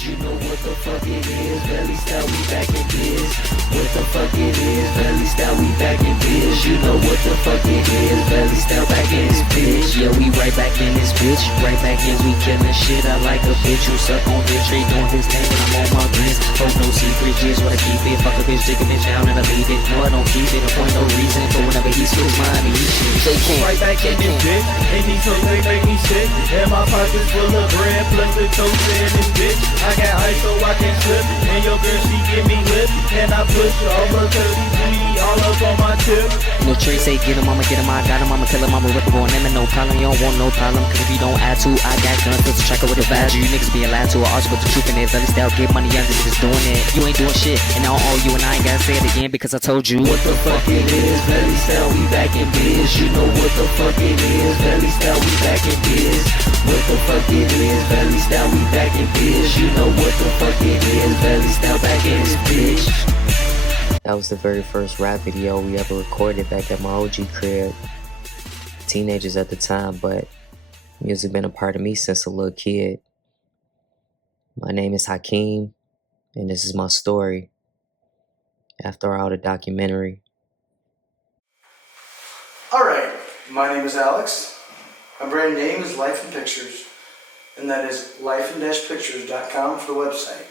You know what the fuck it is, Belly Style, we back in biz. What the fuck it is, Belly Style, we back in biz. You know what the fuck it is, Belly Style, back in this bitch. Yeah, we right back in this bitch, right back in, we killing shit. I like a bitch who suck on this, straight on his name, and I'm on my grins. Hold no secret, just wanna keep it. Fuck a bitch, take a bitch down and I leave it. No, I don't keep it, no point, no reason. But whenever he spits mine, he shit. They can't. Right back in this bitch, and these hoes they make me sick. And my pockets full of bread, plus the toast in this bitch. I got ice so I can slip, and your girl she give me lip. And I push over 30 all up on my tip. No Trey say get him, I'ma get him, I got him, I'ma kill him, I'ma rip him on him, and no problem, you don't want no problem. Cause if you don't add to, I got guns, put the tracker with the value. You niggas being lied to, I argue with the truth in it. Belly Style, get money, young niggas doing it. You ain't doing shit, and I don't owe you, and I ain't gotta say it again because I told you. What the fuck it is, Belly Style, we back in biz. You know what the fuck it is, Belly Style, we back in biz. What the fuck it is, Belly Style, we back in biz. You know what the fuck it is, Belly Style, back in this bitch. That was the very first rap video we ever recorded back at my OG crib. Teenagers at the time, but music been a part of me since a little kid. My name is Hakeem, and this is my story. After all, the documentary. Alright, my name is Alex. My brand name is Life in Pictures, and that is life-pictures.com for the website.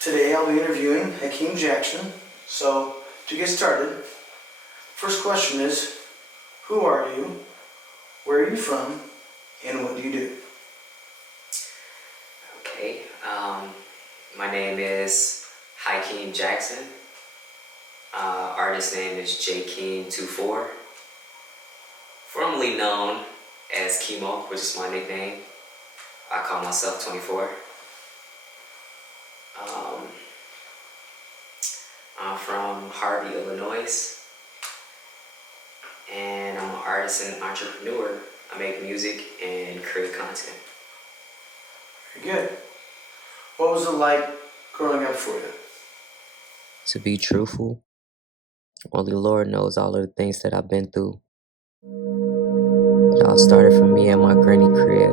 Today I'll be interviewing Hakeem Jackson. So, to get started, first question is, who are you, where are you from, and what do you do? Okay, my name is Hakeem Jackson. Artist name is JKeem24. Formerly known as Chemo, which is my nickname. I call myself 24. I'm from Harvey, Illinois, and I'm an artist and entrepreneur. I make music and create content. Very good. What was it like growing up for you? To be truthful, only Lord knows all of the things that I've been through. It all started for me at my granny crib,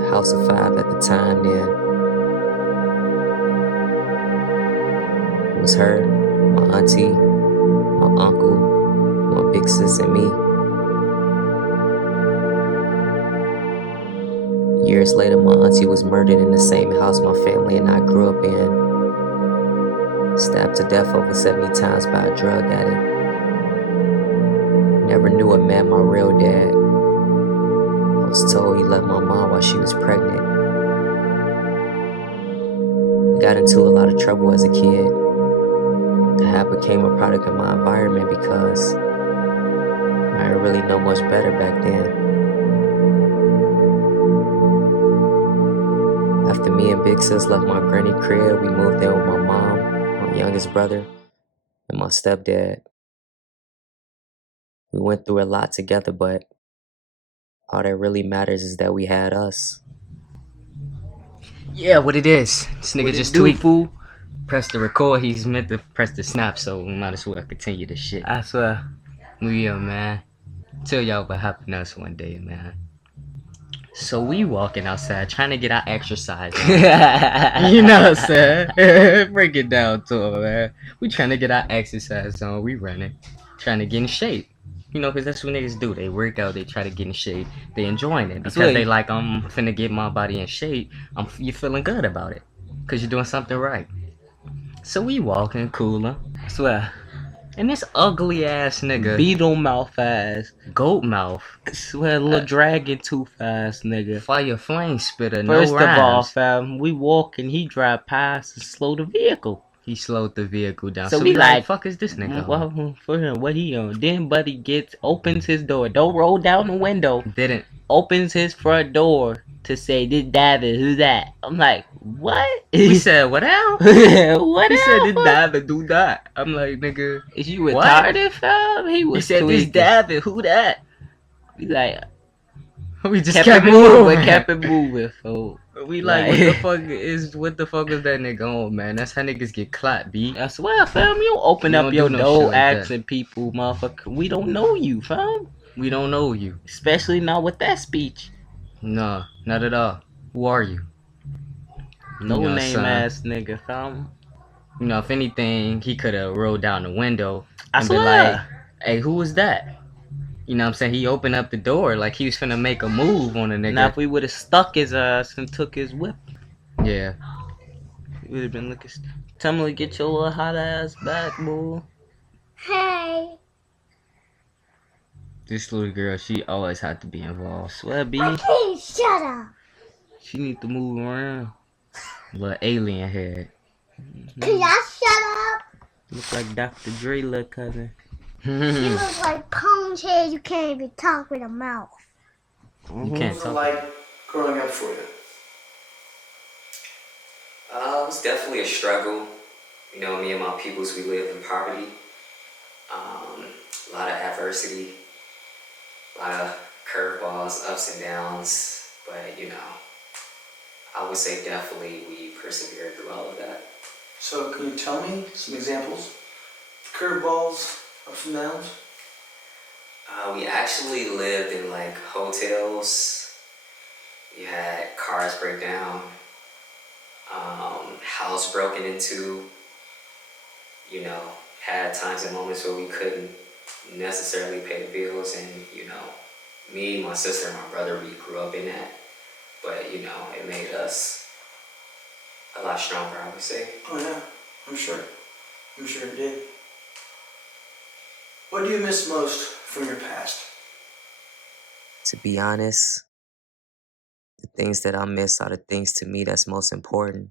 a house of 5 at the time then. It was her, my auntie, my uncle, my big sis, and me. Years later, my auntie was murdered in the same house my family and I grew up in. Stabbed to death over 70 times by a drug addict. Never knew a man my real dad. I was told he left my mom while she was pregnant. I got into a lot of trouble as a kid. I became a product of my environment because I didn't really know much better back then. After me and Big Sis left my granny crib, we moved in with my mom, my youngest brother, and my stepdad. We went through a lot together, but all that really matters is that we had us. Yeah, what it is. This nigga just tweet, fool. Press the record, he's meant to press the snap, so we might as well continue this shit. I swear. Yeah, man. Tell y'all what happened to us one day, man. So we walking outside trying to get our exercise on. You know what I'm saying? Break it down to him, man. We trying to get our exercise on. We running. Trying to get in shape. You know, because that's what niggas do. They work out, they try to get in shape. They enjoying it. Because they like, I'm finna get my body in shape. You feeling good about it. Because you're doing something right. So we walking, cooler. I swear. And this ugly ass nigga. Beetle mouth ass. Goat mouth. I swear, little dragon tooth ass nigga. Fire flame spitter, First no of all, rhymes. fam, we walking, he drive past and slow the vehicle. He slowed the vehicle down. So So we we like, fuck is this nigga? What he on? Then buddy opens his door. Don't roll down the window. Didn't. Opens his front door to say, this David, who's that? I'm like, what? We said, what else? What He said, this else? David, do that. I'm like, nigga. Is you What? retarded, fam? He was He said, tweaking. this David, who that? We like, We just kept kept it moving. moving, kept it moving, fool. We like, what the fuck is that nigga on, man? That's how niggas get clapped, B. I swear, fam, you open You up don't your do no door shit like asking people, motherfucker. We don't know you, fam. We don't know you. Especially not with that speech. No, not at all. Who are you? No You know, name son. ass nigga, fam. You know, if anything, he could have rolled down the window I and been like, swear. "Hey, who was that?" You know what I'm saying? He opened up the door like he was finna make a move on a Now nigga. if we would have stuck his ass and took his whip, Yeah. he would have been looking. Tell me to get your little hot ass back, boy. Hey. This little girl, she always had to be I involved. swear, B. Hey, shut up. She need to move around. Little alien head. Can y'all shut up? Look like Dr. Dre, little cousin. She looks like Pone's head. You can't even talk with a mouth. You can't What's it talk. like growing up for you? It was definitely a struggle. You know, me and my peoples, we lived in poverty. A lot of adversity, a lot of curveballs, ups and downs. But, you know, I would say definitely we persevered through all of that. So can you tell me some examples? Curveballs, ups and downs? We actually lived in like hotels. We had cars break down, house broken into. You know, had times and moments where we couldn't necessarily pay the bills, and you know, me, my sister, and my brother, we grew up in that. But you know, it made us a lot stronger, I would say. Oh yeah, I'm sure. I'm sure it did. What do you miss most from your past? To be honest, the things that I miss are the things to me that's most important.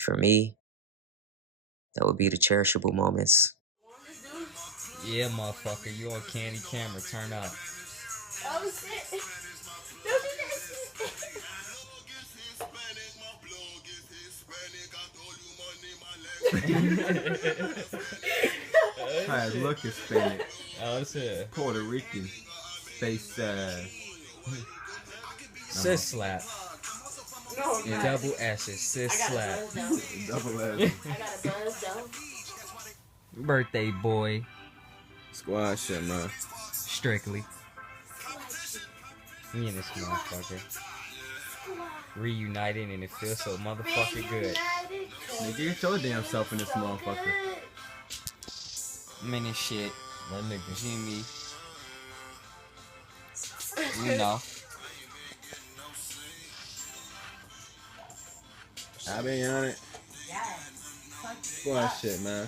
For me, that would be the cherishable moments. Yeah, motherfucker, you on candy camera, turn up. Oh shit. Don't do that. I look Hispanic. Oh, shit. Puerto Rican. Face Sis slap. No, I'm not. Double S's, sis I got slap. a buzz though. double I S. got a buzz though. Birthday boy, Squad shit, man. strictly. Me and this motherfucker reunited, and it feels so motherfucking good. Nigga, get your damn self in this motherfucker. I'm in this shit. My nigga Jimmy. You know. I been on it. Squad shit, man.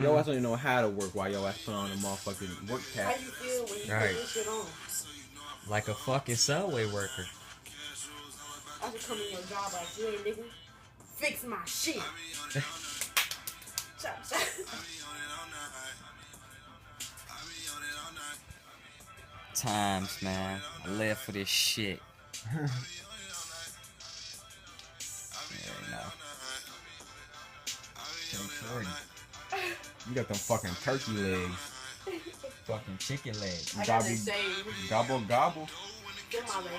Yo ass don't even know how to work while yo ass put on a motherfucking work How cap. you feel when you Right. put this shit on? Like a fucking subway worker. I should come in your job like, yeah, nigga, fix my shit. Chop, chop. Times, man. I live for this shit. Yeah, no. You got them fucking turkey legs. Fucking chicken legs. I got this save. Gobble gobble. Get my leg.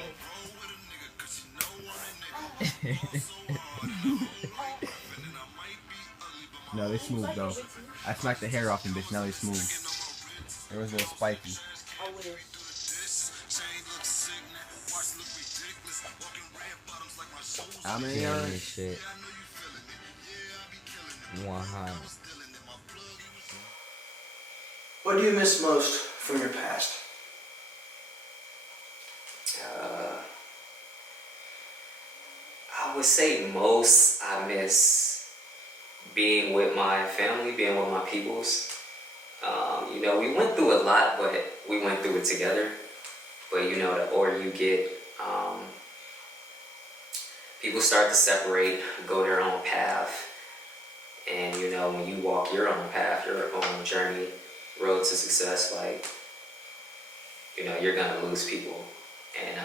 No, they smooth though. I smacked the hair off them, bitch. Now they smooth. It was a little spiky. I would have. I mean, Yeah, this shit. 100. What do you miss most from your past? I would say most I miss being with my family, being with my peoples. You know, we went through a lot, but we went through it together. But you know, the older you get, people start to separate, go their own path. And you know, when you walk your own path, your own journey, road to success, like, you know, you're gonna lose people and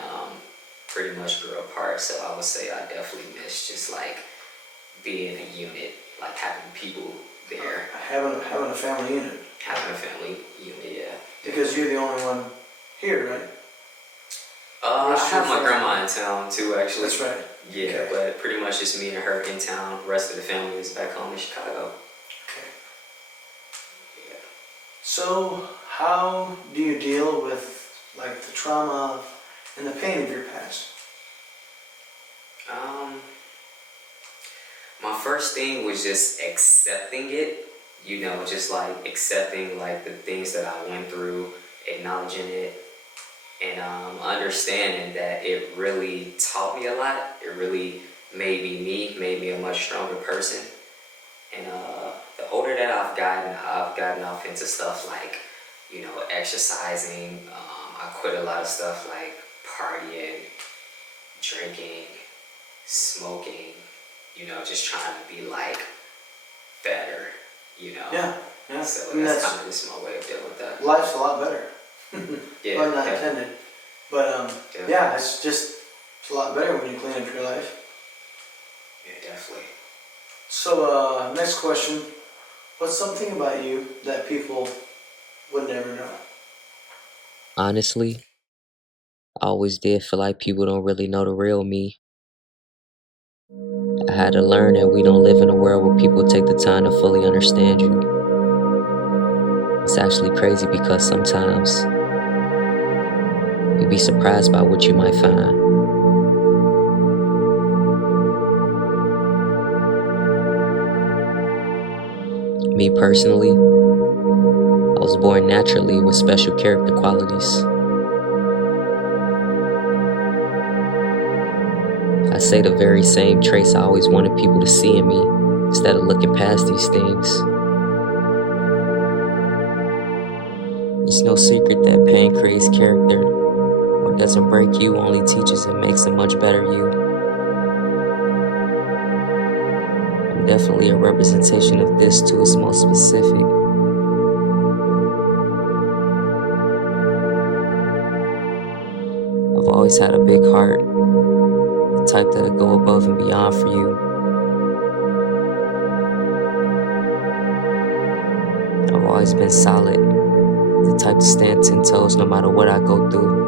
pretty much grow apart. So I would say I definitely miss just like being a unit, like having people there. Having a family unit. Having a family unit, yeah. Because you're the only one here, right? I have my grandma in town too, actually. That's right. Yeah, Okay. but pretty much just me and her in town. The rest of the family is back home in Chicago. Okay. Yeah. So, how do you deal with like the trauma and the pain of your past? My first thing was just accepting it, you know, just like accepting like the things that I went through, acknowledging it, and understanding that it really taught me a lot. It really made me a much stronger person. And the older that I've gotten off into stuff like, you know, exercising. I quit a lot of stuff like partying, drinking, smoking, you know, just trying to be like better, you know. Yeah. So I mean, that's kind of just my way of dealing with that. Life's a lot better. Yeah, Pun not definitely. intended. But yeah, it's a lot better when you clean up your life. Yeah, definitely. So next question. What's something about you that people would never know? Honestly, I always did feel like people don't really know the real me. I had to learn that we don't live in a world where people take the time to fully understand you. It's actually crazy because sometimes you'd be surprised by what you might find. Me personally, I was born naturally with special character qualities. I say the very same traits I always wanted people to see in me instead of looking past these things. It's no secret that pain creates character. What doesn't break you only teaches and makes a much better you. I'm definitely a representation of this to its most specific. I've always had a big heart, the type that'll go above and beyond for you. I've always been solid, the type to stand 10 toes no matter what I go through.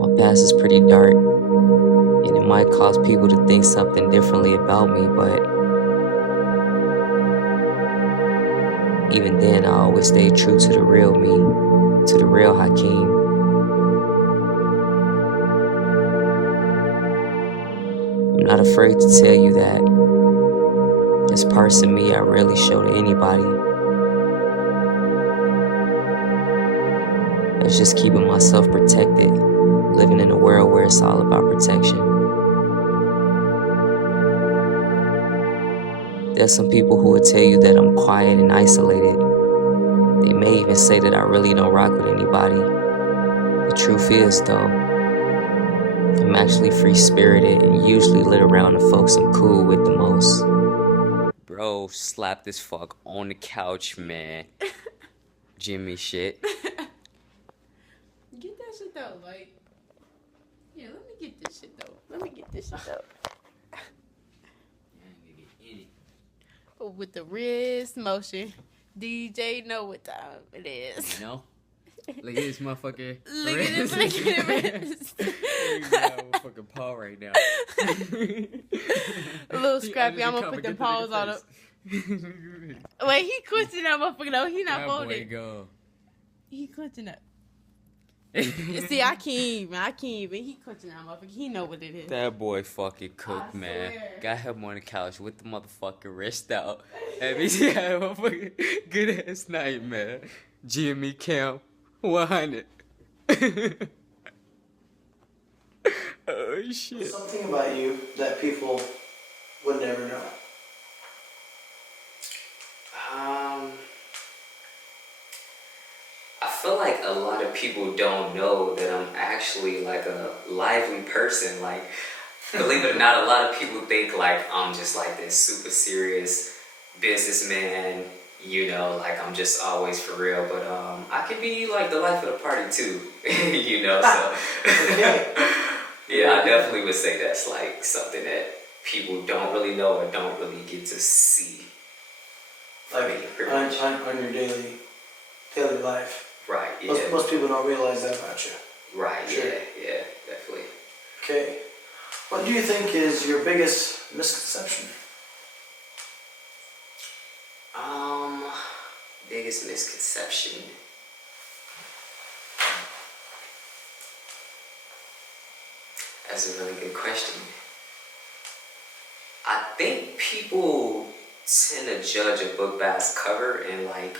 My past is pretty dark, and it might cause people to think something differently about me, but even then I always stayed true to the real me, to the real Hakeem. I'm not afraid to tell you that this parts of me I rarely show to anybody. It's just keeping myself protected, living in a world where it's all about protection. There's some people who would tell you that I'm quiet and isolated. They may even say that I really don't rock with anybody. The truth is, though, I'm actually free-spirited and usually lit around the folks I'm cool with the most. Bro, slap this fuck on the couch, man. Jimmy shit. Get that shit though, like. Yeah, let me get this shit though. Let me get this shit though. With the wrist motion. DJ know what time it is. You know? Look at this motherfucker. Look at this wrist. You got a fucking paw right now. A little scrappy. I'm gonna put them paws on him. Wait, he clenching that motherfucker though. He not folding. Go. He clenching up. See, I can't even. He clenching that motherfucker. He know what it is. That boy fucking cooked, I man. swear. Got him on the couch with the motherfucking wrist out. And he had a motherfucking good ass night, man. Jimmy Cam 100. Oh shit. Something about you that people would never know. I feel like a lot of people don't know that I'm actually like a lively person. Like, believe it or not, a lot of people think like I'm just like this super serious businessman, you know, like I'm just always for real. But I could be like the life of the party too, you know. So yeah, I definitely would say that's like something that people don't really know or don't really get to see. Like on your daily life. Right, yeah. Most people don't realize that about you. Right, Sure. yeah, definitely. Okay. What do you think is your biggest misconception? Biggest misconception. That's a really good question. I think people tend to judge a book by its cover, and like,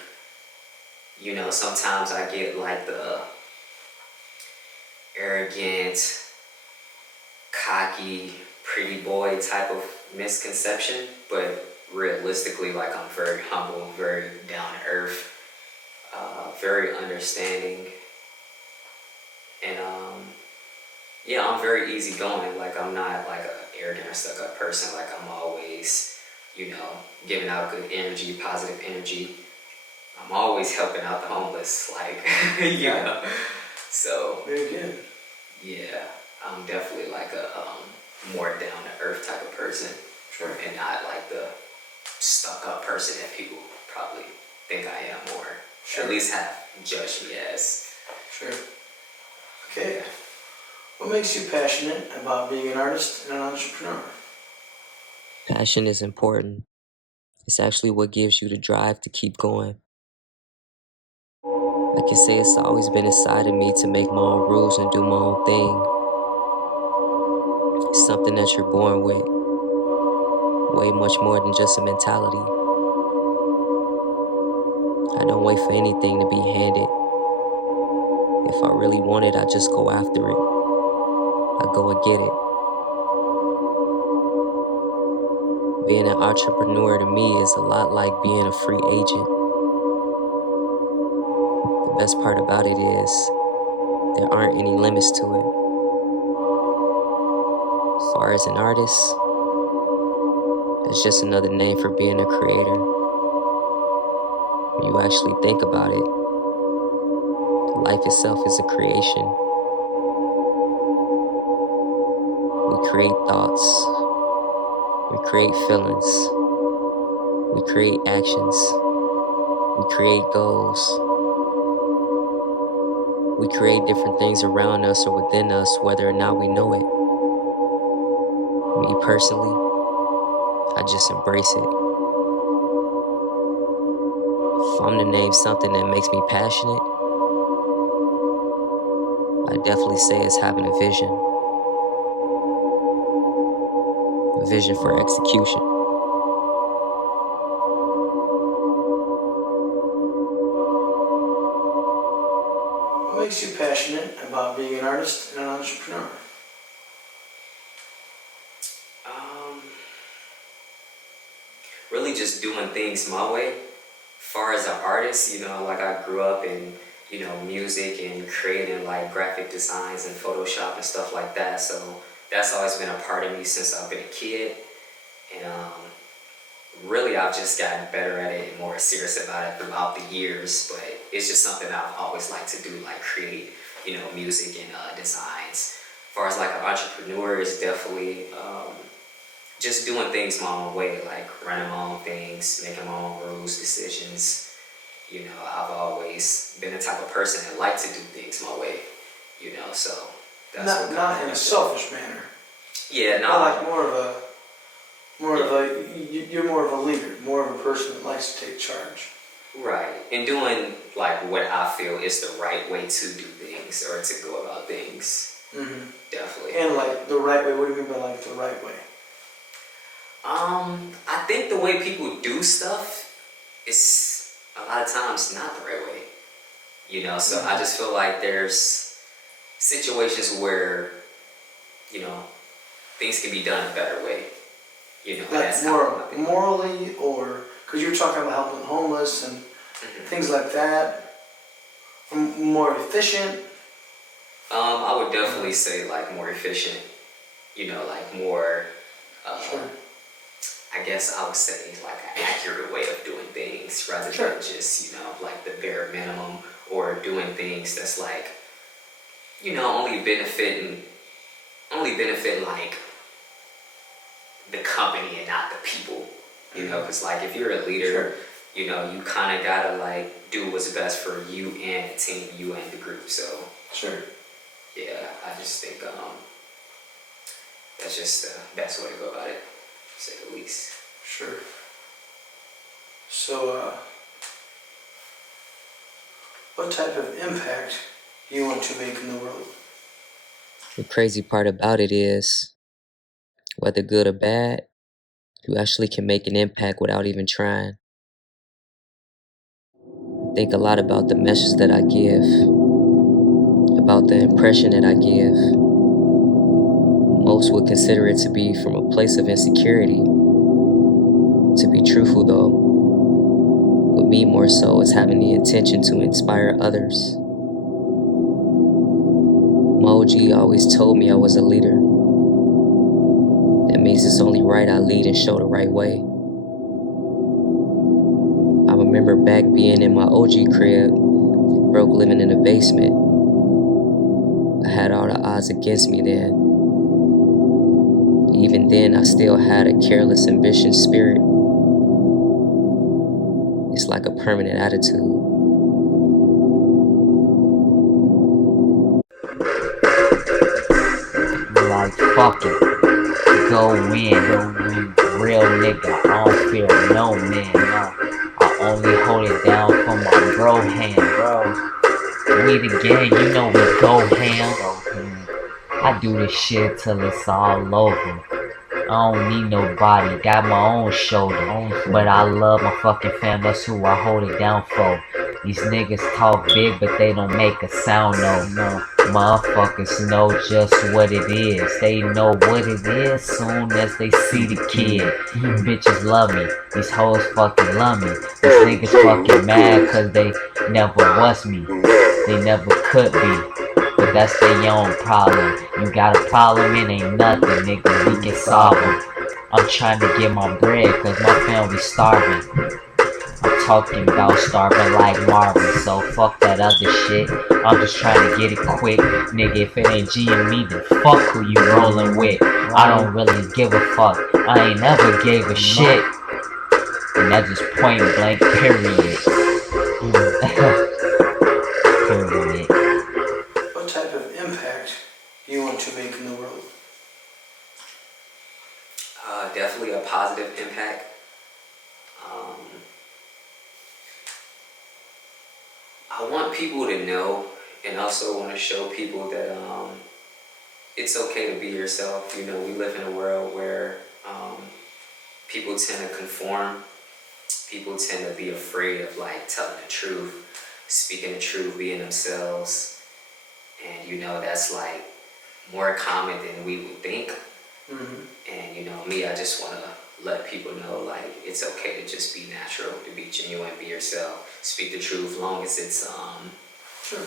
you know, sometimes I get like the arrogant, cocky, pretty boy type of misconception, but realistically, like, I'm very humble, very down to earth, very understanding, and yeah, I'm very easygoing. Like, I'm not like a arrogant or stuck up person. Like, I'm always, you know, giving out good energy, positive energy. I'm always helping out the homeless, like, you know. So Very good. yeah, I'm definitely like a more down to earth type of person, Sure. and not like the stuck up person that people probably think I am, or Sure. at least have judged me as. Sure. Okay. What makes you passionate about being an artist and an entrepreneur? Passion is important. It's actually what gives you the drive to keep going. I can say it's always been inside of me to make my own rules and do my own thing. It's something that you're born with, way much more than just a mentality. I don't wait for anything to be handed. If I really want it, I just go after it. I go and get it. Being an entrepreneur to me is a lot like being a free agent. The best part about it is there aren't any limits to it. As far as an artist, it's just another name for being a creator. When you actually think about it, life itself is a creation. We create thoughts, we create feelings, we create actions, we create goals. We create different things around us or within us, whether or not we know it. Me personally, I just embrace it. If I'm to name something that makes me passionate, I definitely say it's having a vision. A vision for execution. What makes you passionate about being an artist and an entrepreneur? Really just doing things my way. Far as an artist, you know, like, I grew up in, you know, music and creating like graphic designs and Photoshop and stuff like that. So that's always been a part of me since I've been a kid. And really, I've just gotten better at it and more serious about it throughout the years. But it's just something I've always liked to do, like create, you know, music and designs. As far as like an entrepreneur, it's definitely just doing things my own way, like running my own things, making my own rules, decisions. You know, I've always been the type of person that liked to do things my way. You know, so that's Not in a selfish manner. Yeah, Not like you're more of a leader, more of a person that likes to take charge. Right, and doing like what I feel is the right way to do things or to go about things. Mm-hmm. Definitely. And like the right way. What do you mean by like the right way? I think the way people do stuff is a lot of times not the right way. You know, so I just feel like there's situations where, you know, things can be done a better way. You know, Like that's more morally, or because you're talking about helping the homeless and things like that, more efficient. I would definitely say like more efficient. You know, like more. Sure. I guess I would say like an accurate way of doing things rather than just, you know, like the bare minimum, or doing things that's like, you know, only benefiting like the company and not the people. You know, because like if you're a leader, you know, you kind of gotta like do what's best for you and the team, you and the group. So yeah, I just think that's just the best way to go about it, to say the least. Sure. So, what type of impact do you want to make in the world? The crazy part about it is, whether good or bad, you actually can make an impact without even trying. I think a lot about the message that I give, about the impression that I give. Most would consider it to be from a place of insecurity. To be truthful though, with me more so, it's having the intention to inspire others. My OG always told me I was a leader. That means it's only right I lead and show the right way. I remember back being in my OG crib, broke, living in the basement. I had all the odds against me then. Even then, I still had a careless ambition spirit. It's like a permanent attitude. Like, fuck it. Go win. Real nigga, I don't fear no man, no. I only hold it down for my bro hand, bro. We the gang, you know we go ham. I do this shit till it's all over. I don't need nobody, got my own shoulder. But I love my fucking fam, that's who I hold it down for. These niggas talk big, but they don't make a sound, no. Motherfuckers know just what it is. They know what it is soon as they see the kid. Bitches love me, these hoes fucking love me. These niggas fucking mad cause they never was me. They never could be. But that's their own problem. You got a problem, it ain't nothing, nigga, we can solve them. I'm trying to get my bread cause my family starving. I'm talking about starving like Marvin, so fuck that other shit. I'm just trying to get it quick. Nigga, if it ain't G and me, then fuck who you rolling with. I don't really give a fuck, I ain't never gave a shit. And that's just point blank, period. Period. What type of impact do you want to make in the world? Definitely a positive impact. I want people to know, and also want to show people that it's okay to be yourself. You know, we live in a world where people tend to conform. People tend to be afraid of like telling the truth, speaking the truth, being themselves. And you know, that's like more common than we would think. And you know, me, I just want to let people know like it's okay to just be natural, to be genuine, be yourself, speak the truth, long as it's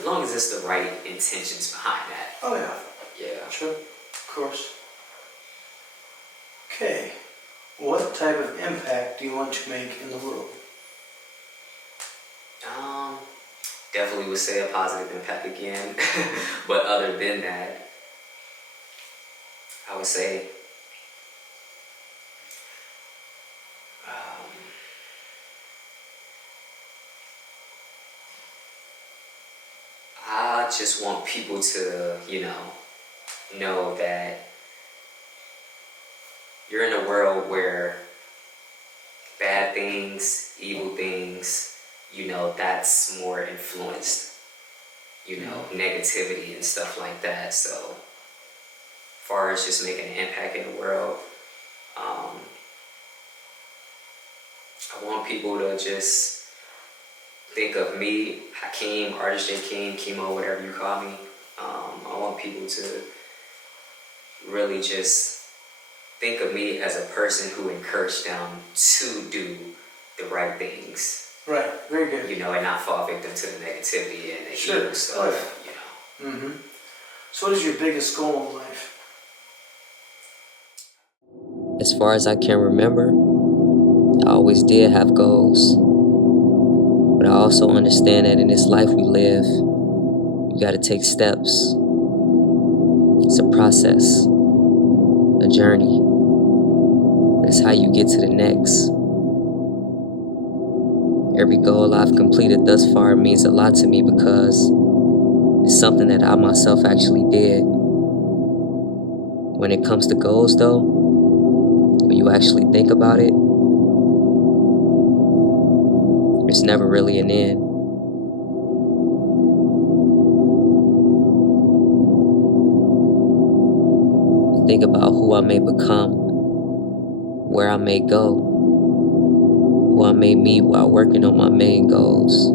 long as it's the right intentions behind that. Oh yeah. Yeah. Sure. Of course. Okay. What type of impact do you want to make in the world? Definitely would say a positive impact again. But other than that, I would say I just want people to, you know that you're in a world where bad things, evil things, you know, that's more influenced, you know, negativity and stuff like that. So, as far as just making an impact in the world, I want people to just think of me, Hakeem, Artist J King, Chemo, whatever you call me. I want people to really just think of me as a person who encouraged them to do the right things. Right, very good. You know, and not fall victim to the negativity and the evil stuff, you know. So what is your biggest goal in life? As far as I can remember, I always did have goals. But I also understand that in this life we live, you gotta take steps. It's a process, a journey. That's how you get to the next. Every goal I've completed thus far means a lot to me because it's something that I myself actually did. When it comes to goals though, when you actually think about it, there's never really an end. think about who I may become, where I may go, who I may meet while working on my main goals.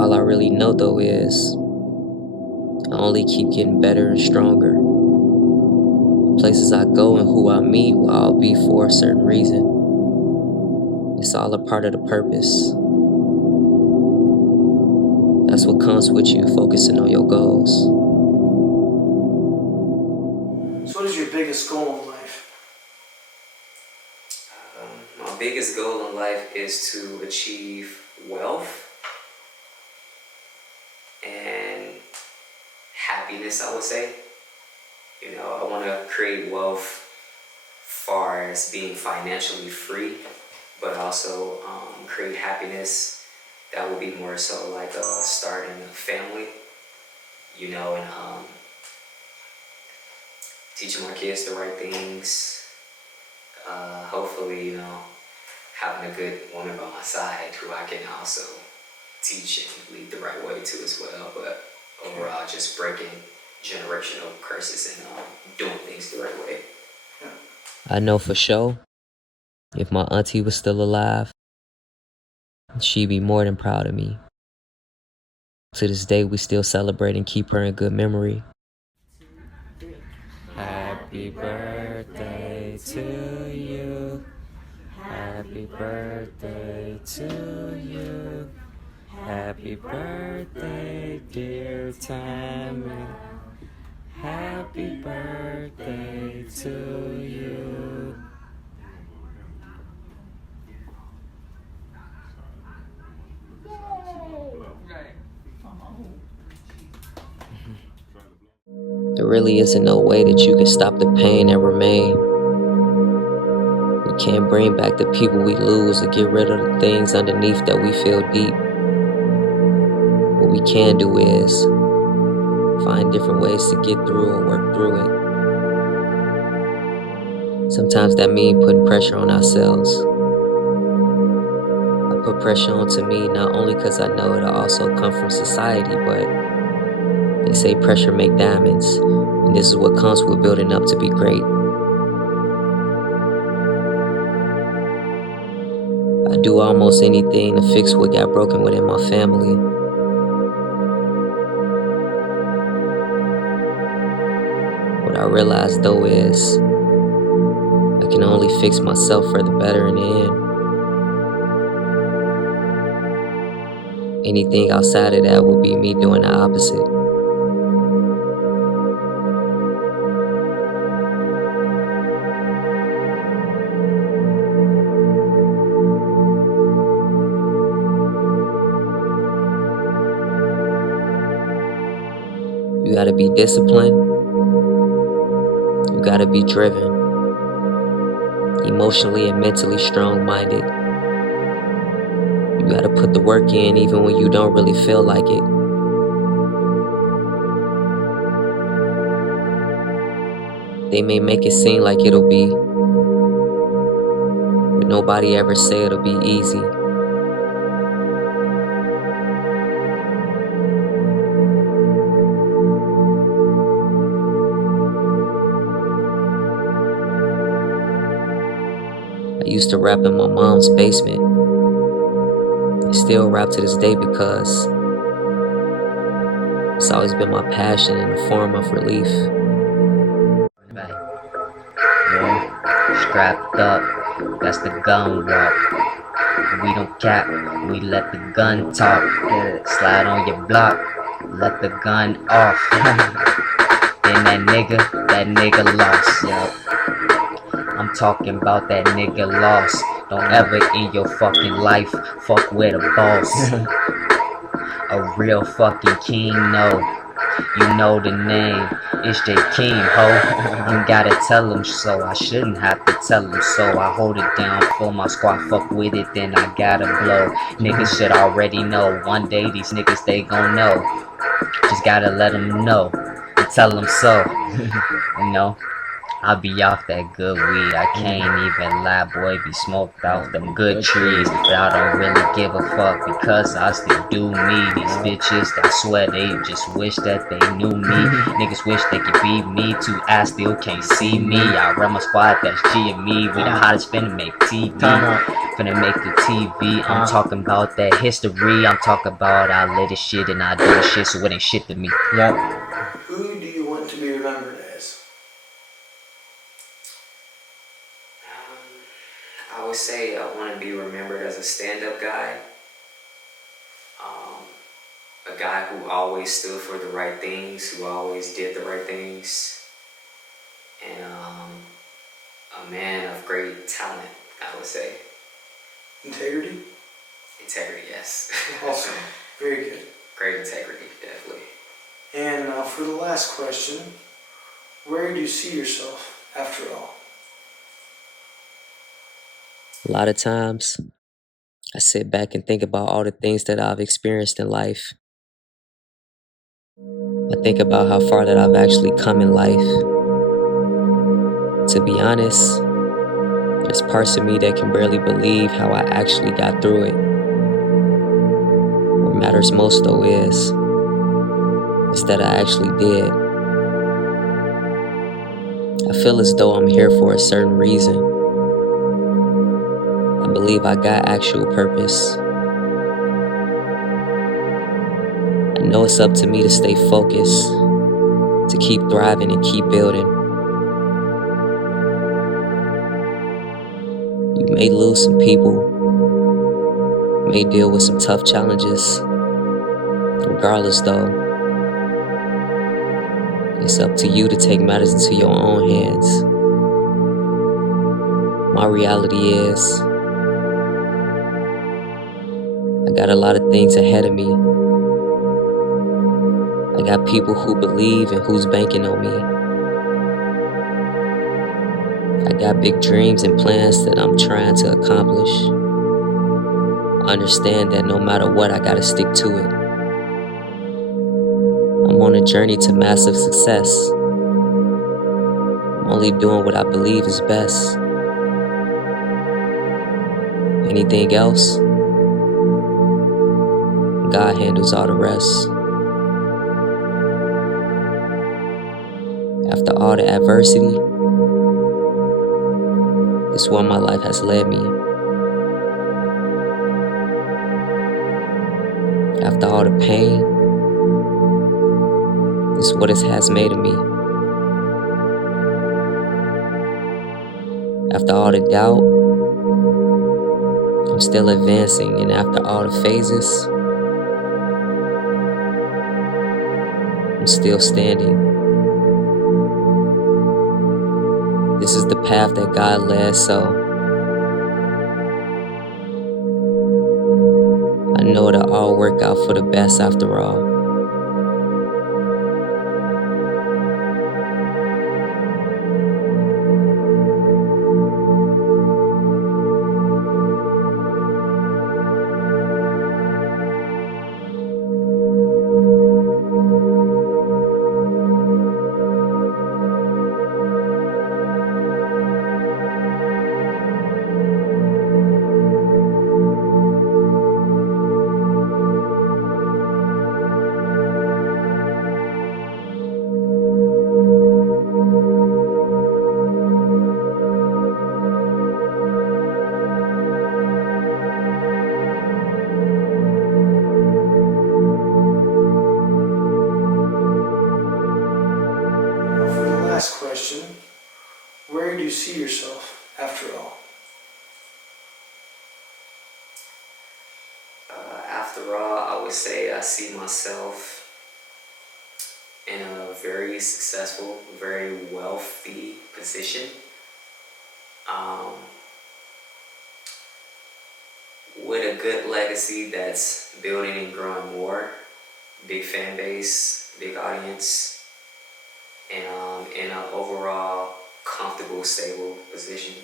All I really know though is I only keep getting better and stronger. Places I go and who I meet will all be for a certain reason. It's all a part of the purpose. That's what comes with you focusing on your goals. So what is your biggest goal in life? My biggest goal in life is to achieve wealth and happiness, I would say. You know, I want to create wealth far as being financially free, but also create happiness. That would be more so like starting a family, you know, and teaching my kids the right things. Hopefully, you know, having a good woman by my side who I can also teach and lead the right way to as well. But overall, just breaking generational curses and doing things the right way. I know for sure, if my auntie was still alive, she'd be more than proud of me. To this day, we still celebrate and keep her in good memory. Happy birthday to you. Happy birthday to you. Happy birthday, dear Tammy. Happy birthday to you. There really isn't no way that you can stop the pain that remain. We can't bring back the people we lose or get rid of the things underneath that we feel deep. What we can do is find different ways to get through and work through it. Sometimes that means putting pressure on ourselves. I put pressure onto me not only because I know it'll also come from society, but they say pressure make diamonds, and this is what comes with building up to be great. I do almost anything to fix what got broken within my family. What I realize though is I can only fix myself for the better in the end. Anything outside of that would be me doing the opposite. You gotta be disciplined. You gotta be driven. Emotionally and mentally strong-minded. You gotta put the work in even when you don't really feel like it. They may make it seem like it'll be, but nobody ever say it'll be easy. I used to rap in my mom's basement. I still rap to this day because it's always been my passion and a form of relief. Yeah, strapped up, that's the gun walk. We don't cap, we let the gun talk. Yeah, slide on your block, let the gun off. Then that nigga lost, yo. I'm talking about that nigga lost. Don't ever in your fucking life fuck with a boss. A real fucking king, no. You know the name, it's J King, ho. You gotta tell him so, I shouldn't have to tell him so. I hold it down for my squad, fuck with it, then I gotta blow. Niggas should already know, one day these niggas they gon' know. Just gotta let them know, and tell them so, you know. I be off that good weed. I can't even lie, boy. Be smoked off them good trees. But I don't really give a fuck because I still do me. These bitches, I swear they just wish that they knew me. Niggas wish they could be me too. I still can't see me. I run my squad, that's G and me. We the hottest finna make TV. Finna make the TV. I'm talking about that history. I'm talking about I live this shit and I do this shit, so it ain't shit to me. Yep. Who do you want to be remembered as? I would say I want to be remembered as a stand-up guy. A guy who always stood for the right things, who always did the right things. And a man of great talent, I would say. Integrity? Integrity, yes. Awesome. Very good. Great integrity, definitely. And now for the last question, where do you see yourself after all? A lot of times, I sit back and think about all the things that I've experienced in life. I think about how far that I've actually come in life. To be honest, there's parts of me that can barely believe how I actually got through it. What matters most though is that I actually did. I feel as though I'm here for a certain reason. I believe I got actual purpose. I know it's up to me to stay focused, to keep thriving and keep building. You may lose some people, may deal with some tough challenges. Regardless though, it's up to you to take matters into your own hands. My reality is, I got a lot of things ahead of me. I got people who believe and who's banking on me. I got big dreams and plans that I'm trying to accomplish. I understand that no matter what, I gotta stick to it. I'm on a journey to massive success. I'm only doing what I believe is best. Anything else, God handles all the rest. After all the adversity, it's where my life has led me. After all the pain, it's what it has made of me. After all the doubt, I'm still advancing, and after all the phases, I'm still standing. This is the path that God led, so I know it'll all work out for the best after all. Last question, where do you see yourself after all? After all, I would say I see myself in a very successful, very wealthy position. With a good legacy that's building and growing more, big fan base, big audience, and in an overall comfortable, stable position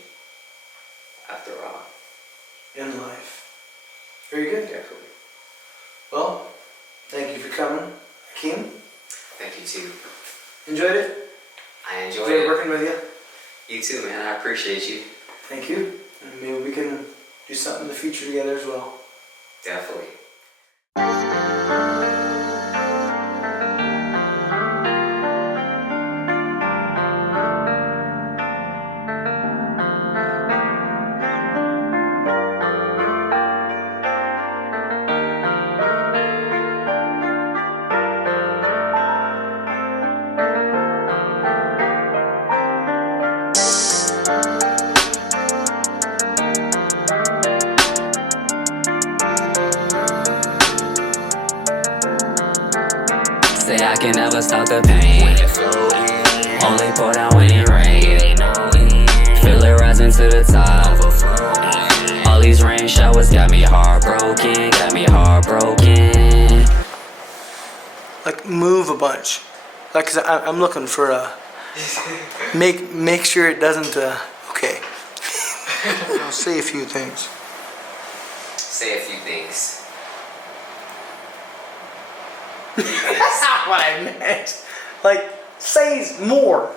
after all. In life. Very good. Definitely. Well, thank you for coming, Hakeem. Thank you too. Enjoyed it? I enjoyed it. working with you? You too, man. I appreciate you. Thank you. And maybe we can do something in the future together as well. Definitely. Say I can never stop the pain. Only pour down when it rains. Feel it rising to the top. All these rain showers got me heartbroken. Got me heartbroken. Like move a bunch. Like, cause I'm looking for a make sure it doesn't. Okay. I'll say a few things. Say a few things. That's not what I meant. Like, say more.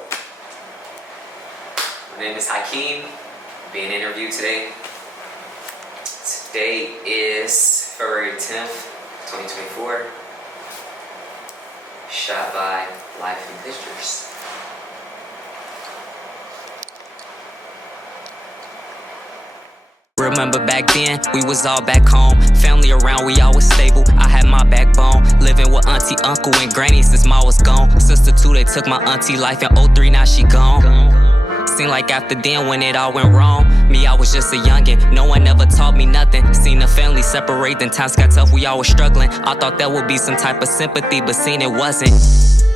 My name is Hakeem. Being interviewed today. Today is February 10th, 2024. Shot by Life in Pictures. Remember back then, we was all back home. Family around, we always stable. I had my backbone. Living with auntie, uncle, and granny since ma was gone. Sister too, they took my auntie life in 03, now she gone. Seemed like after then when it all went wrong, me, I was just a youngin'. No one ever taught me nothing. Seen the family separate, then times got tough, we all was struggling. I thought that would be some type of sympathy, but seen it wasn't.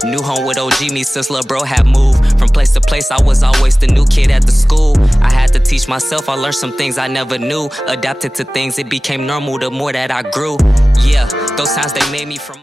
New home with OG, me since lil' bro had moved. From place to place, I was always the new kid at the school. I had to teach myself, I learned some things I never knew. Adapted to things, it became normal the more that I grew. Yeah, those times they made me from